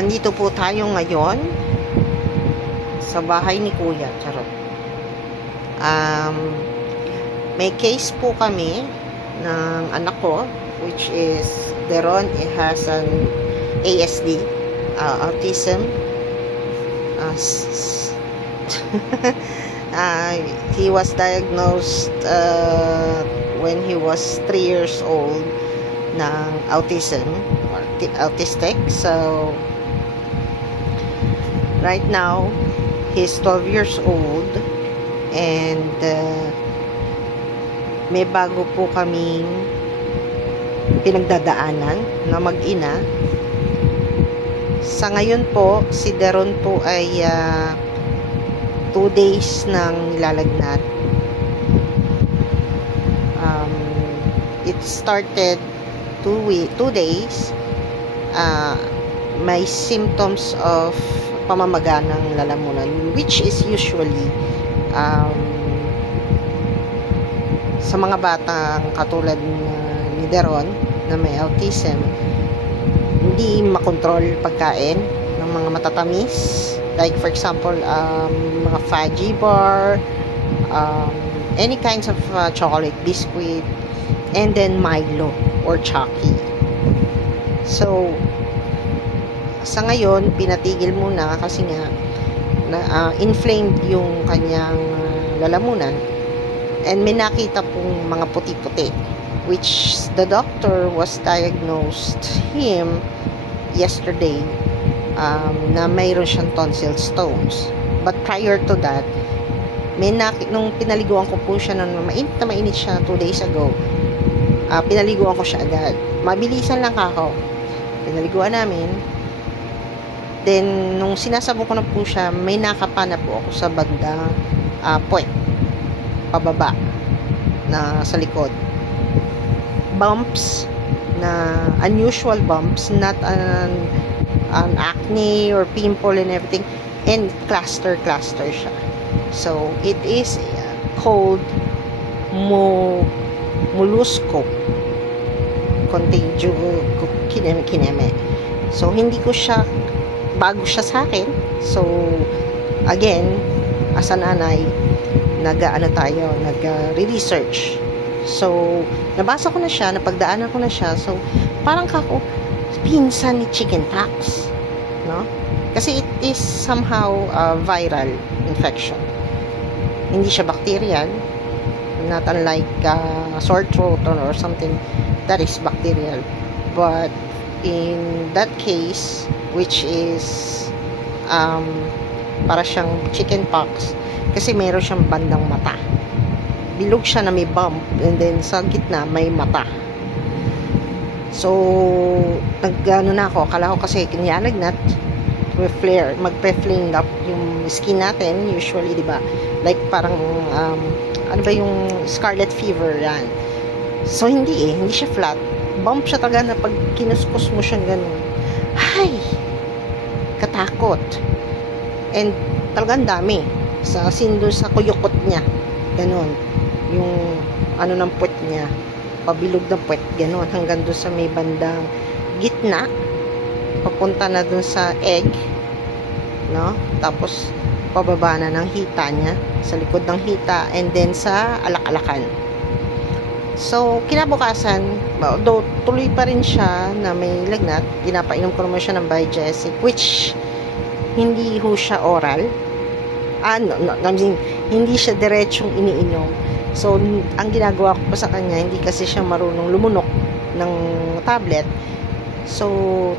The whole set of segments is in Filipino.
Andito po tayo ngayon sa bahay ni Kuya. Charot. May case po kami ng anak ko, which is Deron. It has an ASD, autism. He was diagnosed when he was 3 years old ng autism or autistic. So right now he's 12 years old and may bago po kaming pinagdadaanan na mag-ina. Sa ngayon po, si Deron po ay 2 days nang nilalagnat. It started 2 days. May symptoms of pamamaga ng lalamunan, which is usually sa mga batang katulad ni Deron na may autism, hindi makontrol pagkain ng mga matatamis, like for example mga fudgy bar, any kinds of chocolate, biscuit, and then Milo or Chucky. So sa ngayon pinatigil muna kasi nga inflamed yung kanyang lalamunan, and may nakita pong mga puti-puti, which the doctor was diagnosed him yesterday na mayroon siyang tonsil stones. But prior to that, nung pinaliguan ko po siya, nung mainit siya 2 days ago, pinaliguan ko siya agad. Mabilisan lang ako. Pinaliguan namin. Then, nung sinasabong ko na po siya, may nakapa na po ako sa bandang puwet, pababa, na sa likod. Bumps, na unusual bumps, not an acne or pimple and everything, and cluster siya. So, it is called mollusco contagio kineme. So, hindi ko siya, bago siya sa akin. So, again, as a nanay, nag-research. So, nabasa ko na siya, napagdaanan ko na siya. So, parang kako, pinsan ni chickenpox, no? Kasi it is somehow viral infection. Hindi siya bacterial, not unlike sore throat or something that is bacterial. But in that case, which is para siyang chickenpox, kasi mayroon siyang bandang mata. Bilog siya na may bump, and then sa gitna may mata. So, nag-ano na ako, akala ko kasi kinalagnat, magpe-flare up yung skin natin, usually, di ba? Like parang, ano ba yung scarlet fever, yan. So, hindi siya flat. Bump siya talaga na pag kinuskos mo siyang ganun. Ay! Katakot. And talagang dami. Sa kuyukot niya. Ganun. Yung ano ng puwet niya. Pabilog ng puwet. Ganun. Hanggang doon sa may bandang gitna. Papunta na doon sa egg. No? Tapos, pababa na ng hita niya. Sa likod ng hita. And then sa alak-alakan. So, kinabukasan, although tuloy pa rin siya na may lagnat, pinapainom ko naman siya ng Biogesic, which hindi ho siya oral. Hindi siya diretsong iniinom. So, ang ginagawa ko pa sa kanya, hindi kasi siya marunong lumunok ng tablet. So,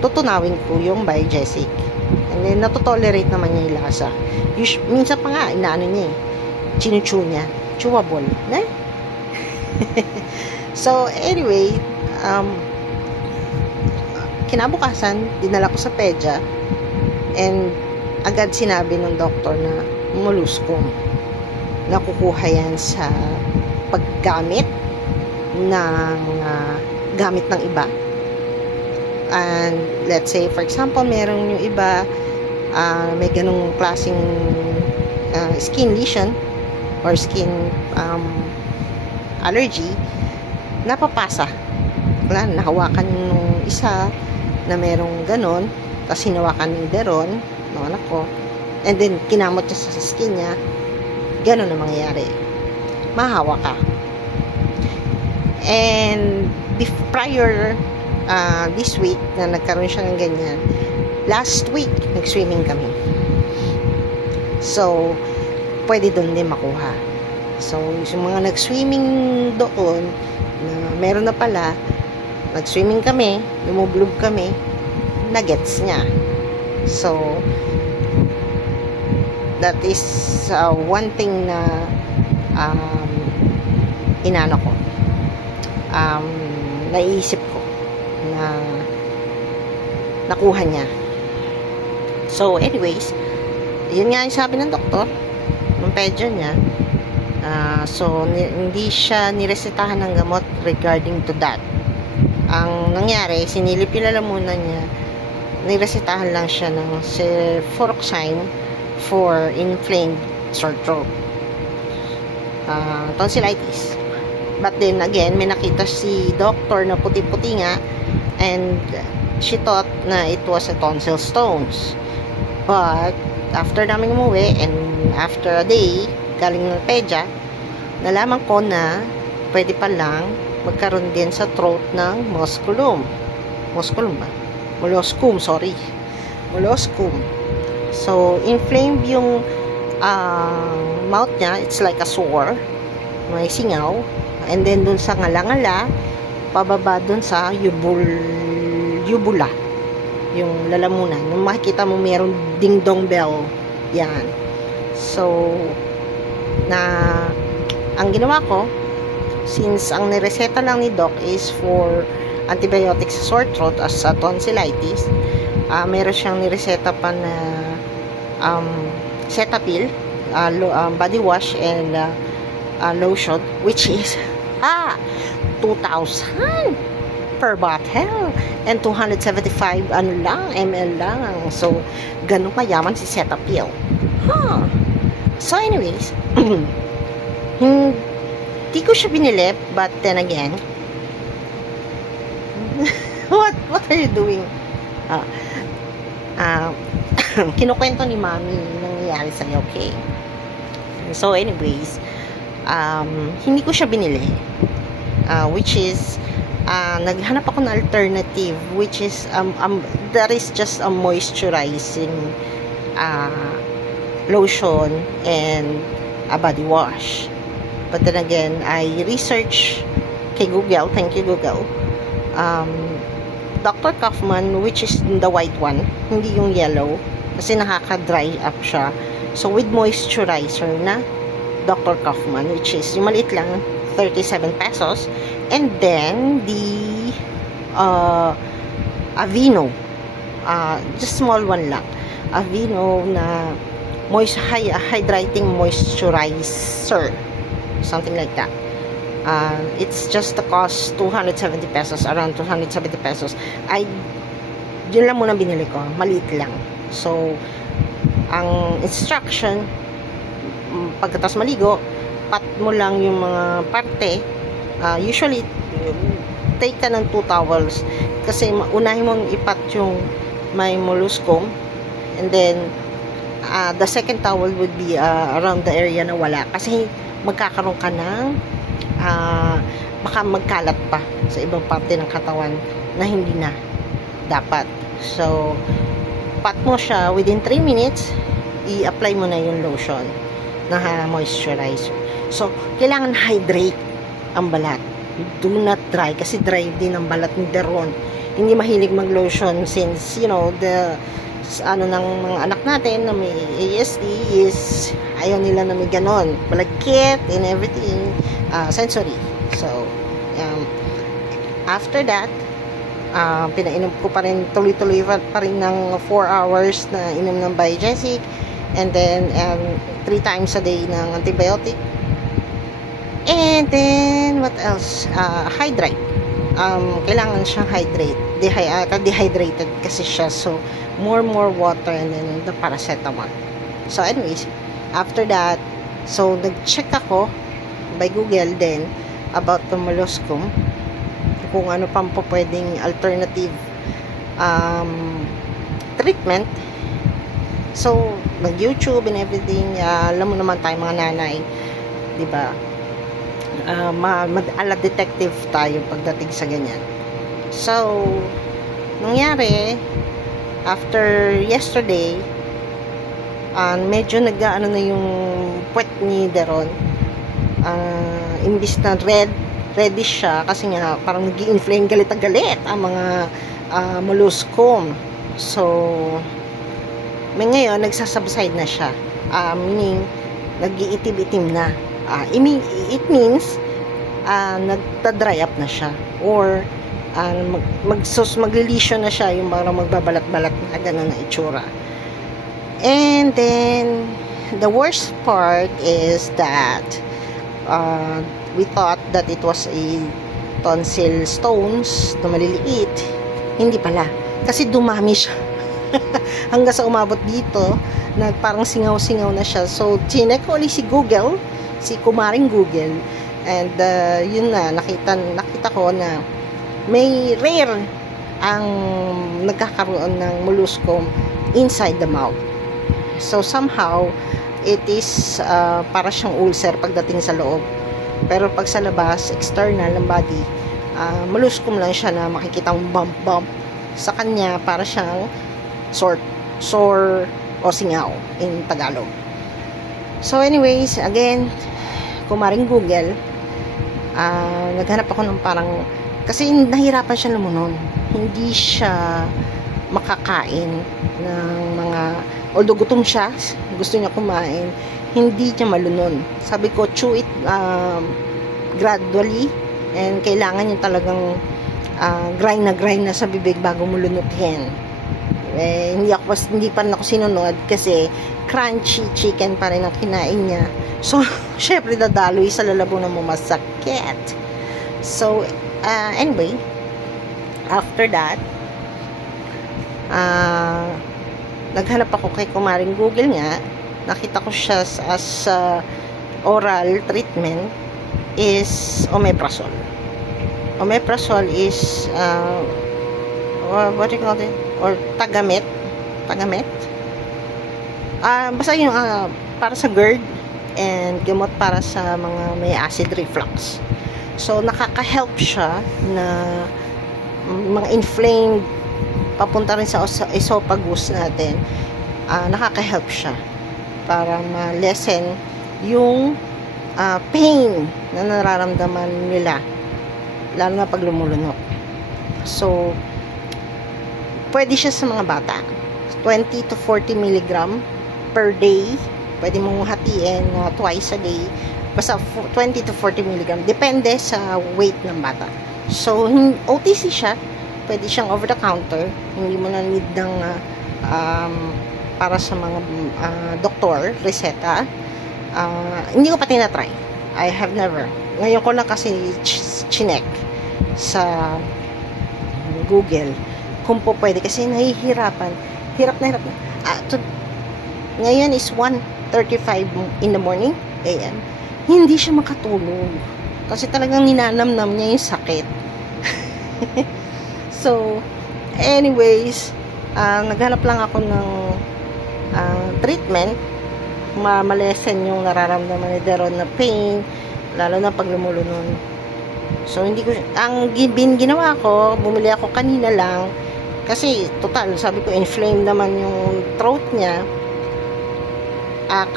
tutunawin ko yung Biogesic. And then, natotolerate naman niya yung lasa. Minsan pa nga, inaano niya chinuchew niya. Chewable. So, anyway, kinabukasan, dinala ko sa pedya, and agad sinabi ng doktor na mollusco. Nakukuha yan sa paggamit ng gamit ng iba. And let's say, for example, meron yung iba may ganung klaseng skin lesion or skin allergy, napapasa. Wala, nahawakan nung isa na merong ganon, tapos hinawakan ni Deron, ng anak ko, and then kinamot niya sa skin niya, ganun ang mangyayari. Mahawa ka. And prior this week na nagkaroon siya ng ganyan, last week nag-swimming kami. So pwede doon din makuha. So yung mga nag-swimming doon na meron na pala, nag-swimming kami, lumublog kami, na-gets niya. So that is one thing na inano ko, naisip ko na nakuha niya. So anyways, yun nga yung sabi ng doktor, ng pedyo niya. So hindi siya niresetahan ng gamot regarding to that. Ang nangyari, sinilip yung lalamunan niya, niresetahan lang siya ng cefuroxime for inflamed sore throat, tonsillitis. But then again, may nakita si doctor na puti-puti nga, and she thought na it was a tonsil stones. But after namin umuwi, and after a day galing ng pedya, nalaman ko na pwede pa lang magkaroon din sa throat ng molluscum, sorry, molluscum. So inflamed yung mouth niya, it's like a sore, may singaw, and then dun sa ngala-ngala, pababa dun sa uvula, yung lalamunan. Nung makikita mo meron ding-dong bell, yan. So ang ginawa ko, since ang nireseta lang ni doc is for antibiotics sa sore throat as sa tonsillitis, meron siyang nireseta pa na Cetaphil, body wash and lotion, which is 2,000 per bottle and 275 ml lang. So ganun kayaman si Cetaphil. So anyways, hindi ko siya binili, but then again, what are you doing? Kinukwento ni mami nangyayari sa'yo, okay? So anyways, hindi ko siya binili, which is naghanap ako ng alternative, which is that is just a moisturizing lotion and a body wash. But then again, I research kay Google, thank you Google, Dr. Kaufman, which is the white one, hindi yung yellow, kasi nakaka-dry up siya. So with moisturizer na Dr. Kaufman, which is yung maliit lang, 37 pesos, and then the Aveeno, just small one lang, Aveeno na hydrating moisturizer, something like that. It's just the cost 270 pesos, around 270 pesos. Yun lang muna binili ko, maliit lang. So ang instruction, pagkatapos maligo, pat mo lang yung mga parte. Usually take ka ng 2 towels, kasi unahin mong ipat yung may molluscum, and then the second towel would be around the area na wala, kasi magkakaroon ka ng baka magkalat pa sa ibang parte ng katawan na hindi na dapat. So pat mo siya, within 3 minutes i-apply mo na yung lotion na moisturizer. So kailangan hydrate ang balat, do not dry, kasi dry din ang balat ni Deron. Hindi mahilig mag lotion, since you know the ng mga anak natin na may ASD is ayaw nila na may ganon, malagkit and everything, sensory. So after that, pinainom ko pa rin, tuloy-tuloy pa rin ng 4 hours na inom ng Biogesic, and then 3 times a day ng antibiotic, and then what else, hydrate. Kailangan siyang dehydrated kasi siya, so more water, and then the paracetamol. So anyways, after that, so nag-check ako by Google din about the molluscum, kung ano pang po pwedeng alternative treatment. So, nag-YouTube and everything. Alam mo naman tayo mga nanay, di ba? Ala detective tayo pagdating sa ganyan. So, nangyari, after yesterday, medyo nag-ano na yung puwet ni Deron. Imbis na reddish siya, kasi nga parang nag-i-inflame galit ang mga molluscum. So, may ngayon, nagsasubside na siya. Meaning, nag-iitim-itim na. It means, nagta-dry up na siya. Or, maglilisyon na siya, yung parang magbabalat-balat na, gano'n na itsura. And then, the worst part is that, we thought that it was a tonsil stones na maliliit. Hindi pala. Kasi dumami siya. Hanggang sa umabot dito, parang singaw-singaw na siya. So, chinek ko ulit si Google, si kumaring Google, and yun na, nakita ko na may rare ang nagkakaroon ng molluscum inside the mouth. So, somehow, it is para siyang ulcer pagdating sa loob. Pero pag sa labas, external ng body, molluscum lang siya na makikitang bump sa kanya, para siyang sore o singaw in Tagalog. So anyways, again, kumaring Google, naghanap ako ng parang, kasi nahirapan siya lumunon. Hindi siya makakain ng mga, although gutom siya, gusto niya kumain, hindi niya malunon. Sabi ko, chew it gradually, and kailangan niya talagang grind na sa bibig bago mo lunutin. Hindi pa rin ako sinunod kasi crunchy chicken pa rin ang kinain niya. So, syempre dadaloy sa lalabunan mo, masakit. So, anyway, after that, naghanap ako kay kumaring Google nga. Nakita ko siya as oral treatment is omeprazole. Omeprazole is what do you call it? Or Tagamet. Basta yung para sa GERD and gamot para sa mga may acid reflux. So, nakaka-help siya na mga inflamed papunta rin sa esophagus natin. Nakaka-help siya para ma-lessen yung pain na nararamdaman nila, lalo na pag lumulunok. So, pwede siya sa mga bata. 20 to 40 milligram per day. Pwede mong hatiin twice a day. Basta 20 to 40 milligram. Depende sa weight ng bata. So, OTC siya. Pwede siyang over the counter. Hindi mo na need ng para sa mga doktor, reseta. Hindi ko pa tinatry. I have never. Ngayon ko lang kasi chinek sa Google kung po pwede, kasi nahihirapan. Hirap na. Ngayon is 1:35 in the morning, AM. Hindi siya makatulog. Kasi talagang ninanamnam niya yung sakit. So, anyways, naghanap lang ako ng treatment, malesen yung nararamdaman ni Deron na pain, lalo na pag lumulunon. So, ang ginawa ko, bumili ako kanina lang, kasi, total, sabi ko, inflamed naman yung throat niya.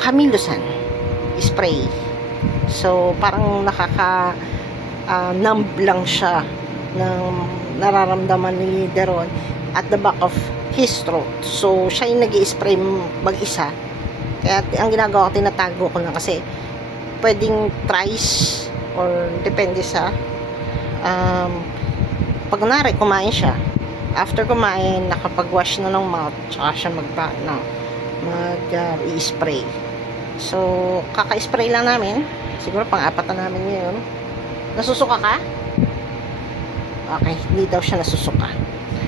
Camilosan spray. So, parang numb lang siya ng nararamdaman ni Deron at the back of his throat. So, siya yung nag-i-spray mag-isa. Kaya, ang ginagawa ko, tinatago ko na kasi pwedeng thrice or depende sa pag kunwari, kumain siya. After kumain, nakapag-wash na ng mouth, tsaka siya mag-i-spray. So, kaka-spray lang namin. Siguro pang-apat na namin ngayon. Nasusuka ka? Okay, hindi daw siya nasusuka.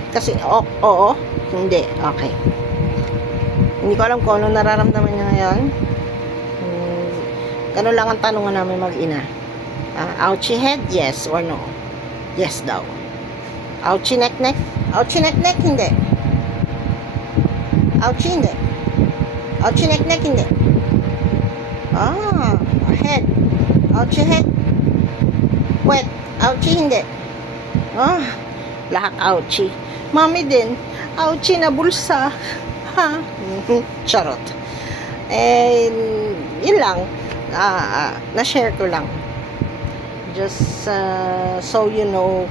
Kasi, oo, hindi. Okay. Hindi ko alam kung ano nararamdaman niya ngayon. Ganun lang ang tanungan namin mag-ina. Ouchie head? Yes or no? Yes daw. Ouchie neck? Ouchie neck? Hindi. Ouchie, hindi. Ouchie, neck, hindi. Head. Ouchie, head. Wet. Ouchie, hindi. Lahat ouchie. Mami din. Ouchie na bulsa. Ha? Charot. Yun lang. Na-share ko lang. Just so you know,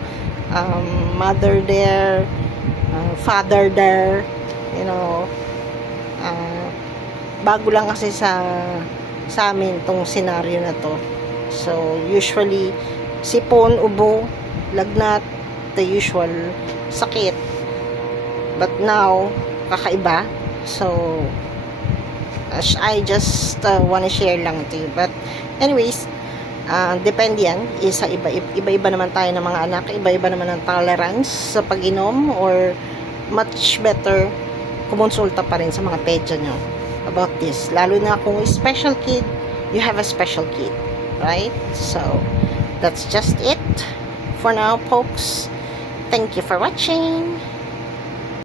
mother there, father there, you know, bago lang kasi sa amin tong senaryo na to. So usually sipon, ubo, lagnat, the usual sakit, but now kakaiba. So I just wanna share lang to you. But anyways, depende yan. Iba-iba naman tayo ng mga anak. Iba-iba naman ang tolerance sa pag-inom, or much better kumonsulta pa rin sa mga pedya nyo about this. Lalo na kung special kid, you have a special kid. Right? So, that's just it for now, folks. Thank you for watching.